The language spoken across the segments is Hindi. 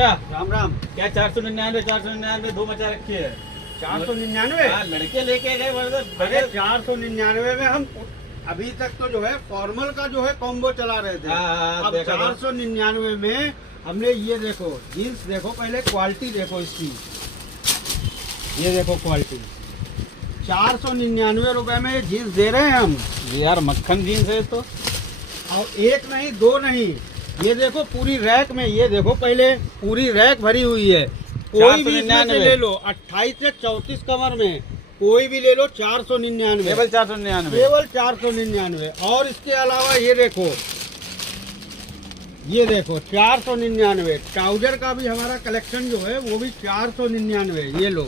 राम राम। क्या 499 धूम मचा रखी है। 499? लड़के लेके गए अरे 499 में हम अभी तक तो जो है फॉर्मल का जो है कॉम्बो चला रहे थे। अब 499 में हमने ये देखो जीन्स देखो, पहले क्वालिटी देखो इसकी, ये देखो क्वालिटी। 499 रुपए में जीन्स दे रहे हैं हम यार, मक्खन जीन्स है तो। और एक नहीं दो नहीं, ये देखो पूरी रैक में, ये देखो पहले पूरी रैक भरी हुई है। कोई भी इसमें से ले लो, 28 से 34 कमर में कोई भी ले लो, 499 केवल 499 केवल 499। और इसके अलावा ये देखो 499 ट्राउजर का भी हमारा कलेक्शन जो है वो भी 499। ये लो,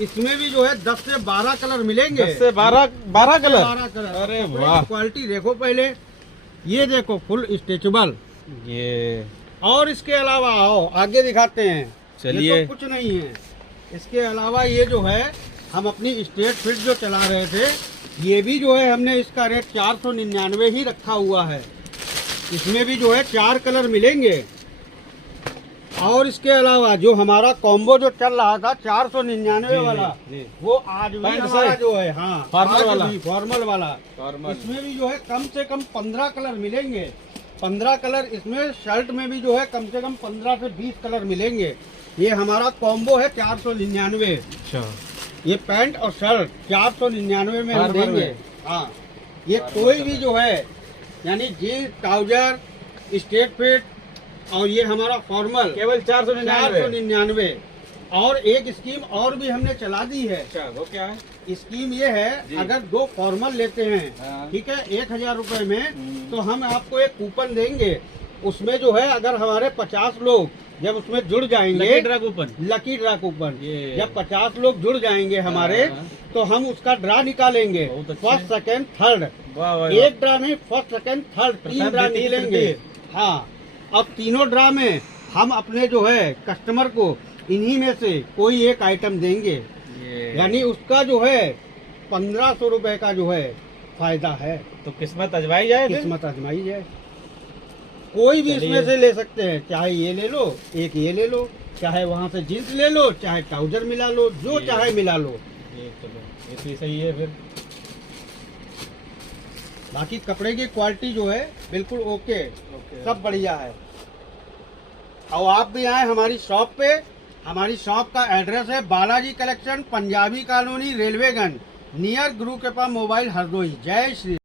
इसमें भी जो है 10 से 12 कलर मिलेंगे। 10 से 12 कलर। अरे वाह, क्वालिटी देखो पहले, ये देखो फुल स्ट्रेचेबल। ये और इसके अलावा आओ आगे दिखाते हैं। चलिए। ये तो कुछ नहीं है, इसके अलावा ये जो है हम अपनी स्ट्रेट फिट जो चला रहे थे, ये भी जो है हमने इसका रेट 499 ही रखा हुआ है। इसमें भी जो है 4 कलर मिलेंगे। और इसके अलावा जो हमारा कॉम्बो जो चल रहा था 499 वाला, वो आज भी हमारा जो है, हाँ फॉर्मल वाला, इसमें भी जो है कम से कम 15 कलर मिलेंगे। 15 कलर इसमें, शर्ट में भी जो है कम से कम 15 से 20 कलर मिलेंगे। ये हमारा कॉम्बो है 499। अच्छा, ये पैंट और शर्ट 499 में हम देंगे। हाँ, ये कोई भी जो है यानी जीन्स, ट्राउजर, स्ट्रेट फिट और ये हमारा फॉर्मल केवल 499। और एक स्कीम और भी हमने चला दी है। अच्छा, वो क्या है? स्कीम ये है, अगर 2 फॉर्मल लेते हैं, ठीक है, 1000 रुपए में, तो हम आपको एक कूपन देंगे। उसमें जो है अगर हमारे 50 लोग जब उसमें जुड़ जाएंगे, लकी ड्रा कूपन, जब 50 लोग जुड़ जाएंगे हमारे, तो हम उसका ड्रा निकालेंगे। फर्स्ट सेकंड थर्ड, एक ड्रा नहीं, फर्स्ट सेकंड थर्ड 3 ड्रा निकलेंगे। हाँ, अब तीनों ड्रा में हम अपने जो है कस्टमर को इन्हीं में से कोई एक आइटम देंगे। यानी उसका जो है 1500 रुपए का जो है फायदा है। तो किस्मत आजमाई जाए, किस्मत आजमाई जाए। कोई भी इसमें से ले सकते हैं, चाहे ये ले लो, एक ये ले लो, चाहे वहाँ से जीन्स ले लो, चाहे ट्राउजर मिला लो, जो चाहे मिला लो। ये तो सही है फिर। बाकी कपड़े की क्वालिटी जो है बिल्कुल ओके, सब बढ़िया है। और आप भी आए हमारी शॉप पे। हमारी शॉप का एड्रेस है Balaji collection, Punjabi colony, Railwayganj, near Guru Kripa mobile, Hardoi. जय श्री।